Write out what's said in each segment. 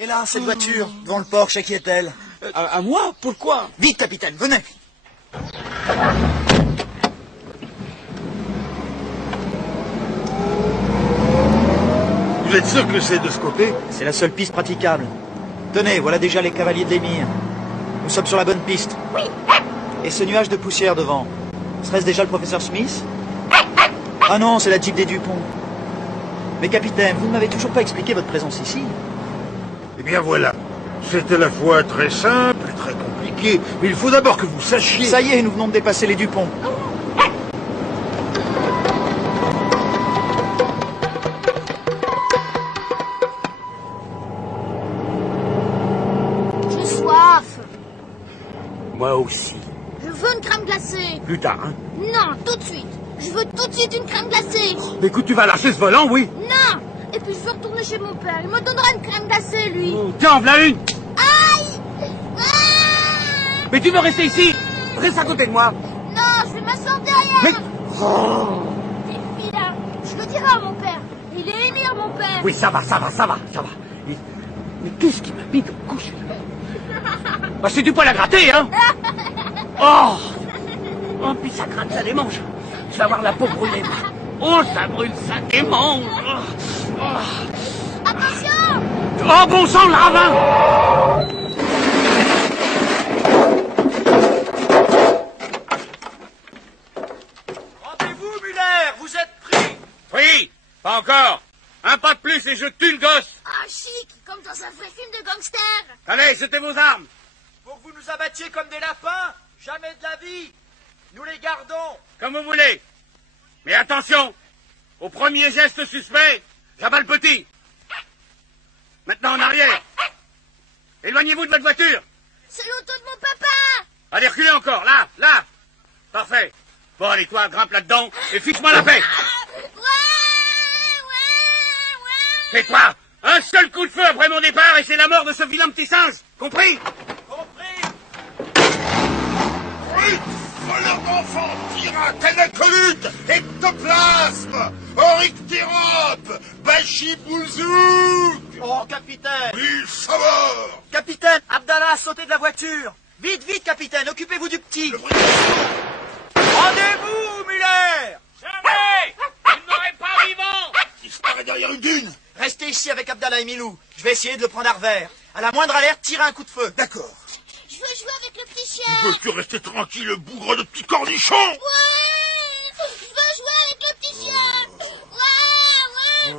Et là, cette voiture, devant le porche, à qui est-elle? À moi? Pourquoi? Vite, capitaine, venez. Vous êtes sûr que c'est de ce côté? C'est la seule piste praticable. Tenez, voilà déjà les cavaliers de l'émir. Nous sommes sur la bonne piste. Et ce nuage de poussière devant, serait-ce déjà le professeur Smith? Ah non, c'est la Jeep des Dupont. Mais capitaine, vous ne m'avez toujours pas expliqué votre présence ici. Eh bien voilà. C'est à la fois très simple et très compliqué. Mais il faut d'abord que vous sachiez... Ça y est, nous venons de dépasser les Dupont. J'ai soif. Moi aussi. Je veux une crème glacée. Plus tard, hein? Non, tout de suite. Je veux tout de suite une crème glacée. Mais écoute, tu vas lâcher ce volant, oui? Non. Et puis je veux retourner chez mon père. Il me donnera une crème glacée, lui. Oh, tiens, voilà une! Aïe. Ah. Mais tu veux rester ici? Reste à côté de moi. Non, je vais m'asseoir derrière. Mais... Oh. T'es vilain. Je le dirai à mon père. Il est émir, mon père. Oui, ça va. Mais qu'est-ce qui m'a mis de couche? Bah, c'est du poil à gratter, hein? Oh! Oh, puis ça gratte, ça démange. Tu vas voir la peau brûler. Oh, ça brûle, ça démange. Attention. Oh, bon sang, le ravin! Rendez-vous, Muller, vous êtes pris. Oui, pas encore. Un pas de plus et je tue le gosse. Ah, chic, comme dans un vrai film de gangster. Allez, jetez vos armes. Pour que vous nous abattiez comme des lapins, jamais de la vie. Nous les gardons. Comme vous voulez. Mais attention, au premier geste suspect, j'abats le petit. Maintenant en arrière. Éloignez-vous de votre voiture. C'est l'auto de mon papa. Allez, reculez encore, là. Parfait. Bon, allez, toi, grimpe là-dedans et fiche-moi la paix. Ouais. Et toi, un seul coup de feu après mon départ et c'est la mort de ce vilain petit singe. Compris? Voleur d'enfants, pirate, anacolute, ectoplasme, orictérope, bachibouzouk. Oh, capitaine. Oui, saveur. Capitaine, Abdallah a sauté de la voiture. Vite, vite, capitaine, occupez-vous du petit. Rendez-vous, Muller. Jamais! Il n'aurait pas vivant! Disparaît derrière une dune. Restez ici avec Abdallah et Milou. Je vais essayer de le prendre à revers. À la moindre alerte, tirez un coup de feu. D'accord. Je veux jouer avec le petit chien. Veux-tu rester tranquille, le bougre de petit cornichon? Ouais. Je veux jouer avec le petit chien. Ouais.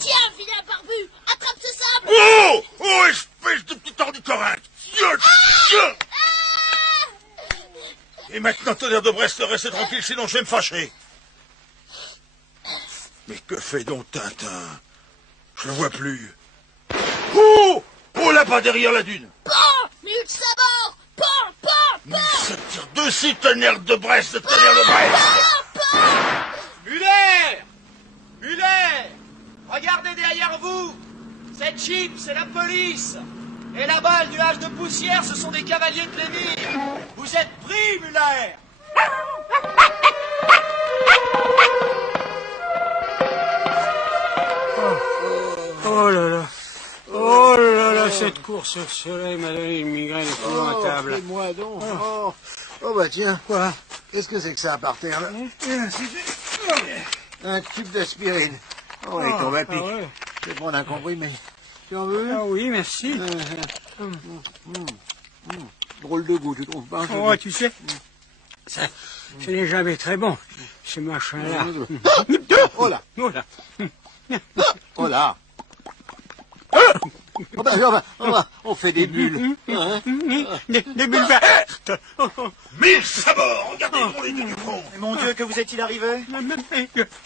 Tiens, vilain barbu, attrape ce sable. Oh, espèce de petit ornicorynque. Et maintenant, tonnerre de Brest, restez tranquille, sinon je vais me fâcher. Mais que fait donc Tintin? Je le vois plus. Oh, là-bas, derrière la dune. Mille sabords. Ça tire dessus, tonnerre de Brest, tonnerre de Brest. Muller, regardez derrière vous. Cette Jeep, c'est la police. Et là-bas, le nuage de poussière, ce sont des cavaliers de l'émir. Vous êtes pris, Muller. Oh là là, cette course au soleil m'a donné une migraine épouvantable. Fais-moi donc. Oh bah tiens. Quoi? Qu'est-ce que c'est que ça par terre là? Un tube d'aspirine. Oh, il tombe à pic. Ouais. Je vais prendre un comprimé. Tu en veux? Ah oui, merci. Drôle de goût, tu trouves pas? Oh, tu sais, ça, ce n'est jamais très bon, ce machin-là. Oh là. Oh là. Oh là. On fait des bulles. Hein? Des bulles vertes. Mille sabords, regardez-moi les deux du front. Mais mon Dieu, que vous est-il arrivé?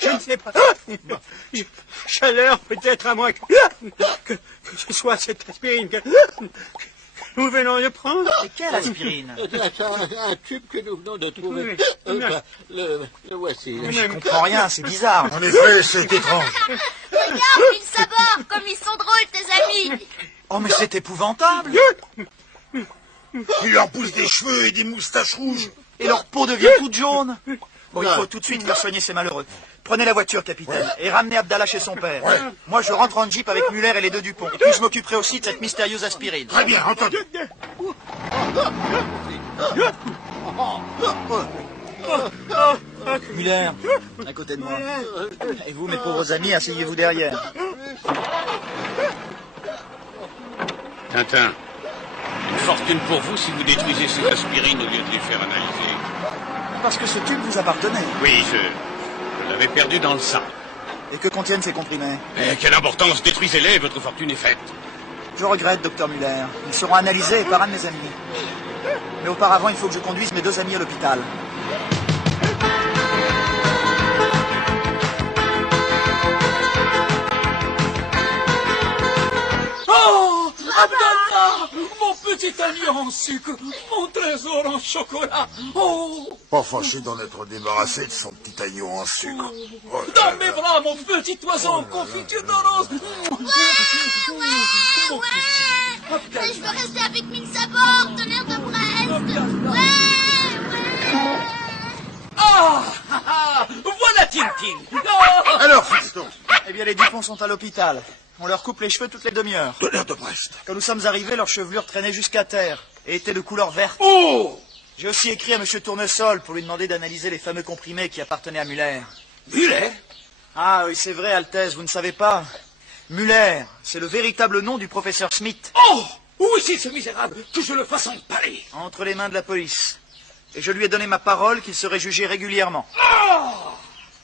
Je ne sais pas. Chaleur, peut-être à moins que ce soit cette aspirine que nous venons de prendre. Mais quelle aspirine? Un tube que nous venons de trouver. Le voici. Je comprends rien, c'est bizarre. En effet, c'est étrange. Regarde, mille sabords, comme ils sont drôles, tes amis. Oh, mais c'est épouvantable. Il leur pousse des cheveux et des moustaches rouges. Et leur peau devient toute jaune. Bon, il faut tout de suite faire soigner ces malheureux. Prenez la voiture, capitaine, et ramenez Abdallah chez son père. Moi, je rentre en jeep avec Muller et les deux Dupont. Et puis, je m'occuperai aussi de cette mystérieuse aspirine. Très bien, entendu. Muller, à côté de moi. Et vous, mes pauvres amis, asseyez-vous derrière. Tintin, une fortune pour vous si vous détruisez ces aspirines au lieu de les faire analyser. Parce que ce tube vous appartenait. Oui, je l'avais perdu dans le sang. Et que contiennent ces comprimés? Mais quelle importance, détruisez-les et votre fortune est faite. Je regrette, docteur Muller. Ils seront analysés par un de mes amis. Mais auparavant, il faut que je conduise mes deux amis à l'hôpital. Oh, Abdallah, mon petit oignon en sucre, mon trésor en chocolat. Oh, Pas fâché d'en être débarrassé de son petit agneau en sucre. Oh là dans là. mes bras, mon petit oiseau en confiture de rose. Je veux rester avec Mille Sabords, tonnerre de Brest. Ah, ah, ah, voilà Tintin. Oh. Alors, fiston, Eh bien, les Dupont sont à l'hôpital. On leur coupe les cheveux toutes les demi-heures. tonnerre de Brest. Quand nous sommes arrivés, leurs chevelures traînaient jusqu'à terre et étaient de couleur verte. Oh, J'ai aussi écrit à M. Tournesol pour lui demander d'analyser les fameux comprimés qui appartenaient à Muller. Muller. Ah oui, c'est vrai, Altesse, vous ne savez pas. Muller, c'est le véritable nom du professeur Smith. Oh, où est-il ce misérable que je le fasse empaler? Entre les mains de la police. Et je lui ai donné ma parole qu'il serait jugé régulièrement.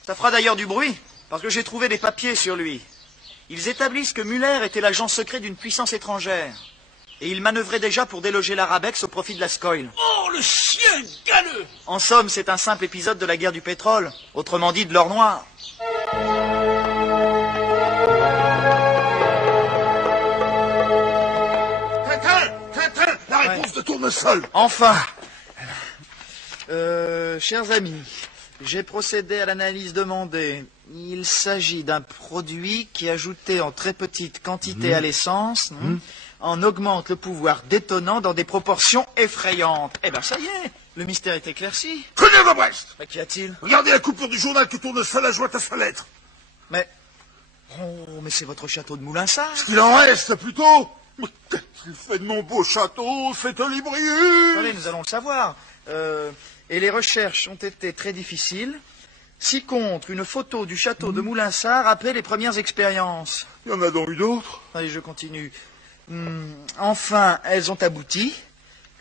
Ça fera d'ailleurs du bruit, parce que j'ai trouvé des papiers sur lui. Ils établissent que Muller était l'agent secret d'une puissance étrangère. Et il manœuvrait déjà pour déloger l'Arabex au profit de la Scoil. Oh, le chien galeux. En somme, c'est un simple épisode de la guerre du pétrole, autrement dit de l'or noir. Tintin, la réponse de Tournesol. Enfin. Chers amis, j'ai procédé à l'analyse demandée. Il s'agit d'un produit qui, ajouté en très petite quantité à l'essence, en augmente le pouvoir détonnant dans des proportions effrayantes. Eh ben ça y est, le mystère est éclairci. Tonnerre de Brest. Mais qu'y a-t-il? Regardez la coupure du journal que Tournesol a jointe à sa lettre. Mais... Oh, mais c'est votre château de Moulinsart. Il en reste, plutôt. Mais qu'est-ce fait de mon beau château, cet olibrier? Allez, nous allons le savoir. Et les recherches ont été très difficiles. Ci-contre, une photo du château de Moulinsart après les premières expériences. Il y en a donc eu d'autres. Allez, je continue. Enfin, elles ont abouti.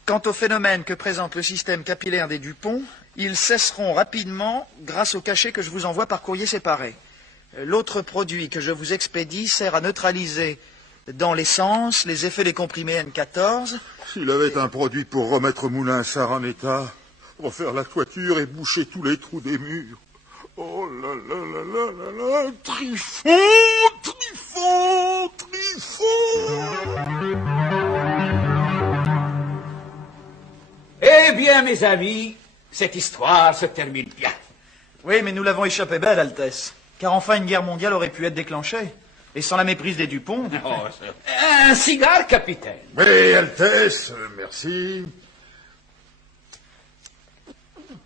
Quant au phénomène que présente le système capillaire des Dupont, ils cesseront rapidement grâce au cachet que je vous envoie par courrier séparé. L'autre produit que je vous expédie sert à neutraliser dans l'essence les effets des comprimés N14. S'il avait un produit pour remettre Moulinsart en état, refaire la toiture et boucher tous les trous des murs. Oh là là là là là là, Trifon, Trifon, Trifon. Eh bien, mes amis, cette histoire se termine bien. Oui, mais nous l'avons échappé belle, Altesse. Car enfin, une guerre mondiale aurait pu être déclenchée. Et sans la méprise des Dupont... Un cigare, capitaine. Oui, Altesse, merci.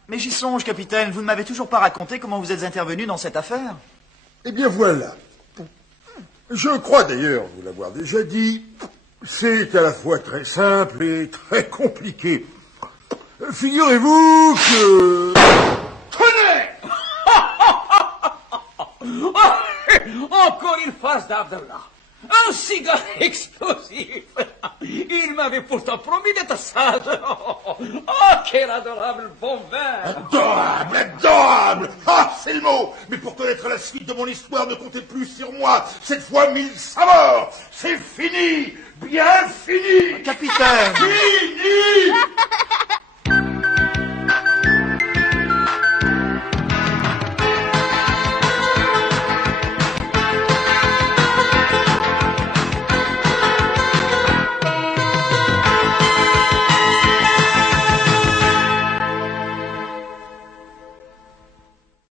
Mais j'y songe, capitaine, vous ne m'avez toujours pas raconté comment vous êtes intervenu dans cette affaire. Eh bien voilà. Je crois d'ailleurs vous l'avoir déjà dit, c'est à la fois très simple et très compliqué. Figurez-vous que... Tenez. Encore une farce d'Abdallah. Un cigare explosif. Il m'avait pourtant promis d'être sage. Oh, quel adorable bon vin. Adorable, adorable. Ah, c'est le mot. Mais pour connaître la suite de mon histoire, ne comptez plus sur moi. Cette fois, Mille Sabords. C'est fini. Bien fini. Capitaine. Fini.